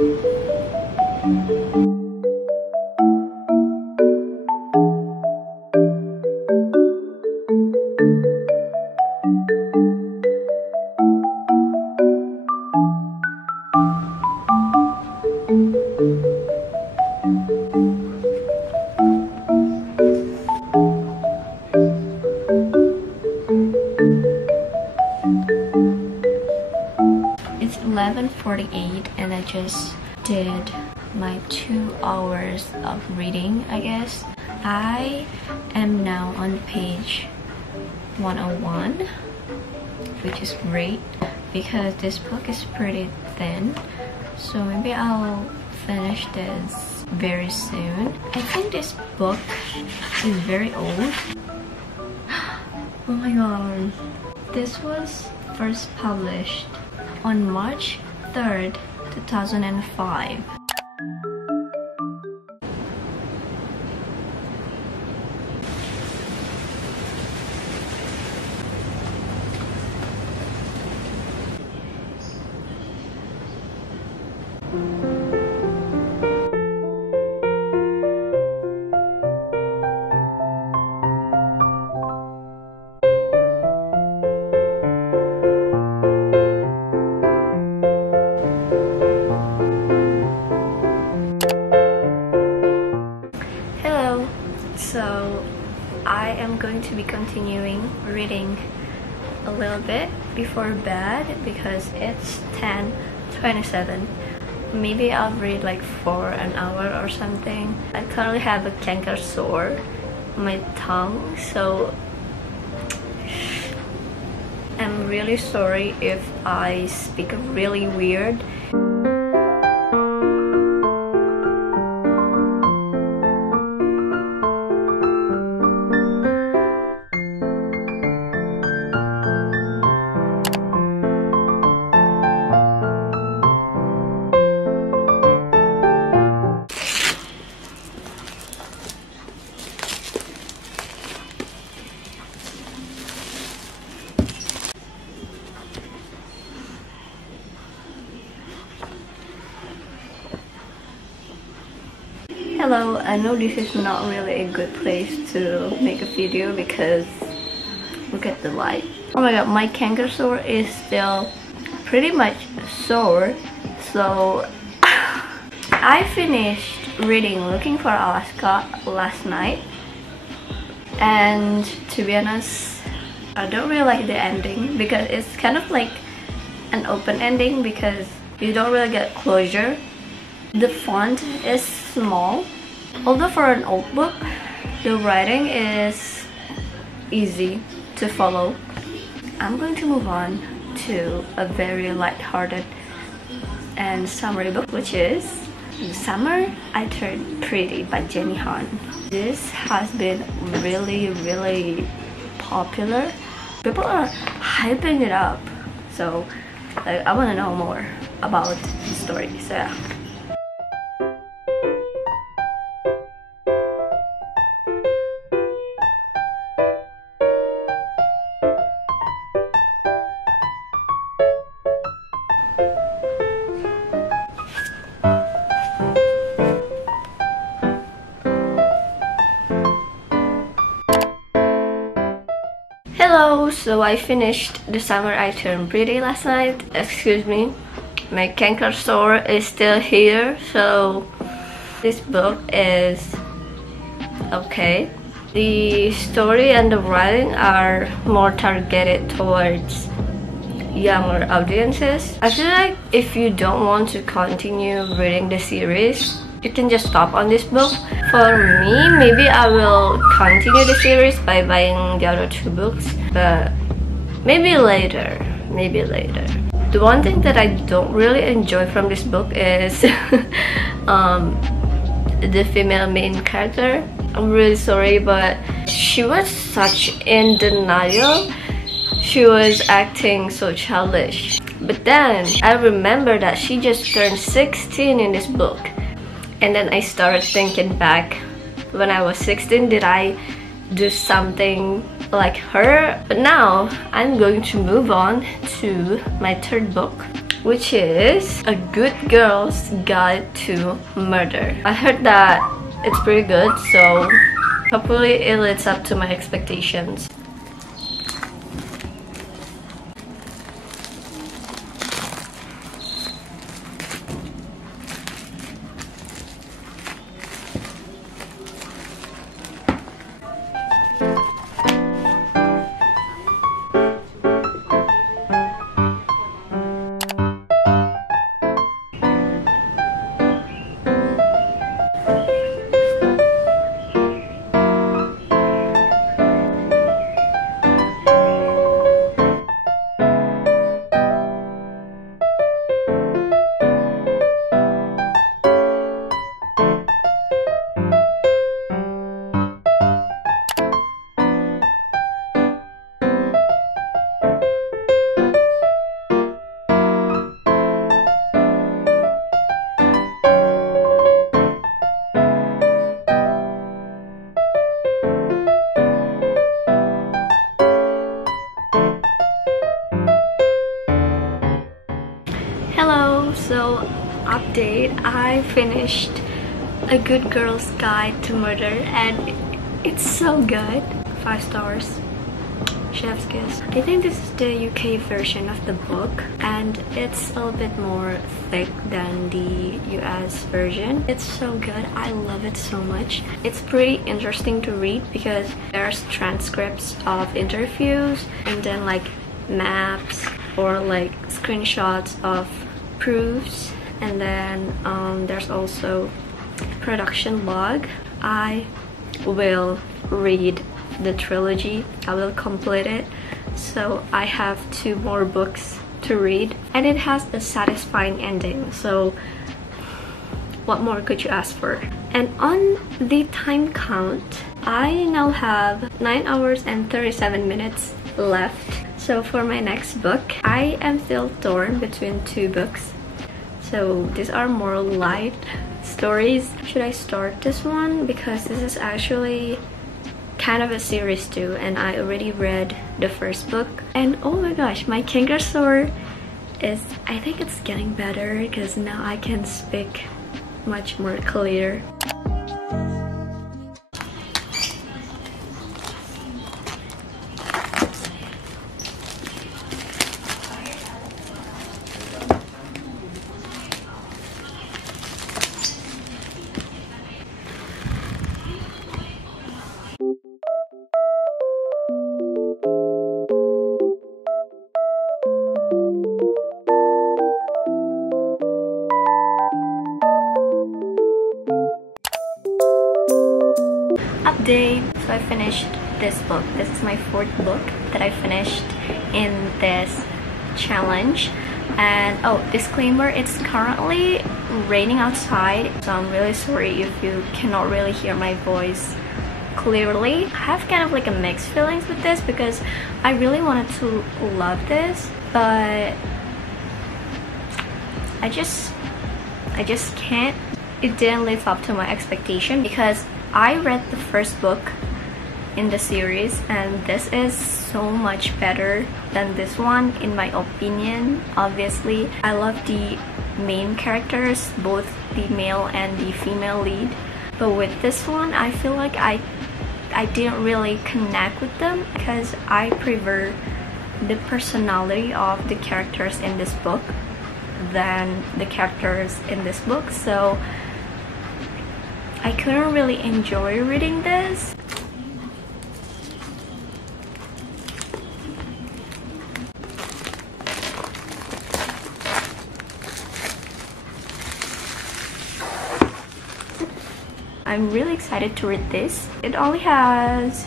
It's 11:48 and I just did my 2 hours of reading, I guess. I am now on page 101, which is great because this book is pretty thin, so maybe I'll finish this very soon. I think this book is very old. Oh my god. This was first published on March 3rd, 2005. So I am going to be continuing reading a little bit before bed because it's 10:27. Maybe I'll read like for an hour or something. I currently have a canker sore on my tongue, so I'm really sorry if I speak really weird. Hello, I know this is not really a good place to make a video because look at the light. Oh my god, my canker sore is still pretty much sore. So I finished reading Looking for Alaska last night, and to be honest, I don't really like the ending because it's kind of like an open ending because you don't really get closure. The font is small. Although for an old book, the writing is easy to follow. I'm going to move on to a very light-hearted and summery book, which is Summer I Turned Pretty by Jenny Han. This has been really popular. People are hyping it up, so I want to know more about the story. So yeah. Hello, so I finished The Summer I Turned Pretty last night. Excuse me, my canker sore is still here, so this book is okay. The story and the writing are more targeted towards younger audiences. I feel like if you don't want to continue reading the series, you can just stop on this book. For me, maybe I will continue the series by buying the other 2 books, but maybe later. The one thing that I don't really enjoy from this book is the female main character. I'm really sorry, but she was such in denial. She was acting so childish. But then I remember that she just turned 16 in this book. And then I started thinking back, when I was 16, did I do something like her? But now I'm going to move on to my 3rd book. which is A Good Girl's Guide to Murder. I heard that it's pretty good, so hopefully it lives up to my expectations. Hello, so update, I finished A Good Girl's Guide to Murder and it's so good. 5 stars. Chef's kiss. I think this is the UK version of the book and it's a little bit more thick than the US version. It's so good. I love it so much. It's pretty interesting to read because there's transcripts of interviews and then like maps or like screenshots of proofs, and then there's also production log. I will read the trilogy. I will complete it, so I have 2 more books to read and it has a satisfying ending, so what more could you ask for? And on the time count, I now have 9 hours and 37 minutes left. So for my next book, I am still torn between 2 books. So these are more light stories. Should I start this one? Because this is actually kind of a series too, and I already read the first book. And oh my gosh, my kangaroo sore is, I think it's getting better because now I can speak much more clear. Update. So I finished this book. This is my 4th book that I finished in this challenge. And oh, disclaimer, it's currently raining outside, so I'm really sorry if you cannot really hear my voice clearly. I have kind of like a mixed feelings with this because I really wanted to love this, but I just can't. It didn't live up to my expectation because I read the first book in the series and this is so much better than this one in my opinion. Obviously, I love the main characters, both the male and the female lead, but with this one I feel like I didn't really connect with them because I prefer the personality of the characters in this book than the characters in this book, so I couldn't really enjoy reading this. I'm really excited to read this. It only has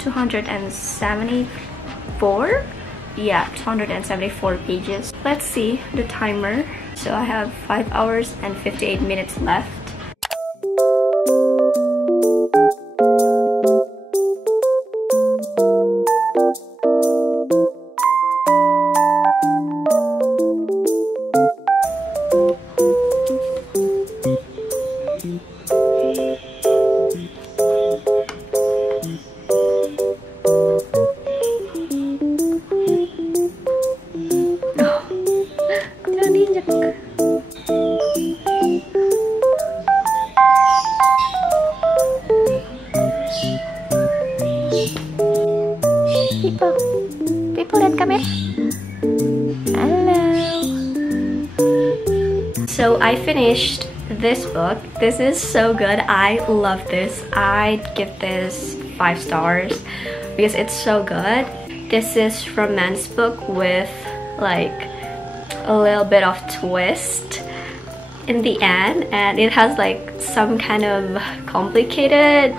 274? Yeah, 274 pages. Let's see the timer. So I have 5 hours and 58 minutes left. Don't I finished this book. This is so good. I love this. I'd give this 5 stars because it's so good. This is romance book with like a little bit of twist in the end, and it has like some kind of complicated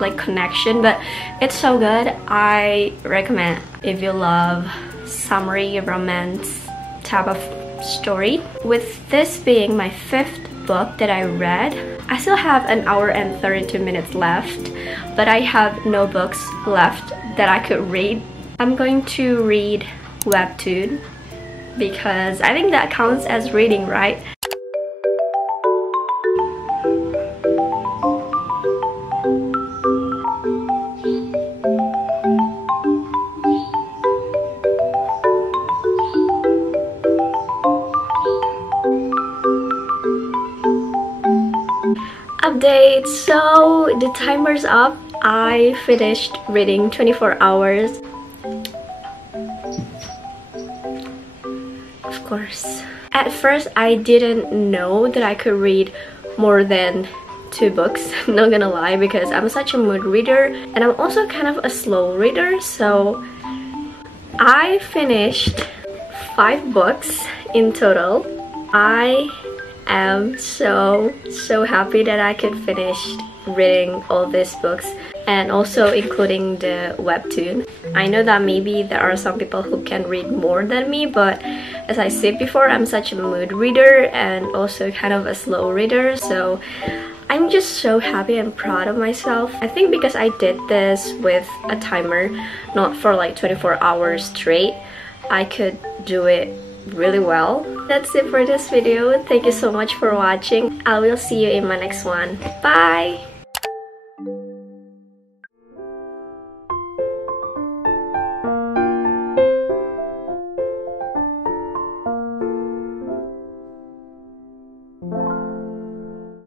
like connection, but it's so good. I recommend if you love summery romance type of story. With this being my 5th book that I read, I still have an hour and 32 minutes left, but I have no books left that I could read. I'm going to read webtoon because I think that counts as reading, right? Update, so the timer's up. I finished reading 24 hours. Of course. At first, I didn't know that I could read more than 2 books, not gonna lie, because I'm such a mood reader and I'm also kind of a slow reader, so I finished 5 books in total. I am so happy that I could finish reading all these books, and also including the webtoon. I know that maybe there are some people who can read more than me, but as I said before, I'm such a mood reader and also kind of a slow reader, so I'm just so happy and proud of myself. I think because I did this with a timer, not for like 24 hours straight, I could do it really well. That's it for this video. Thank you so much for watching. I will see you in my next one. Bye!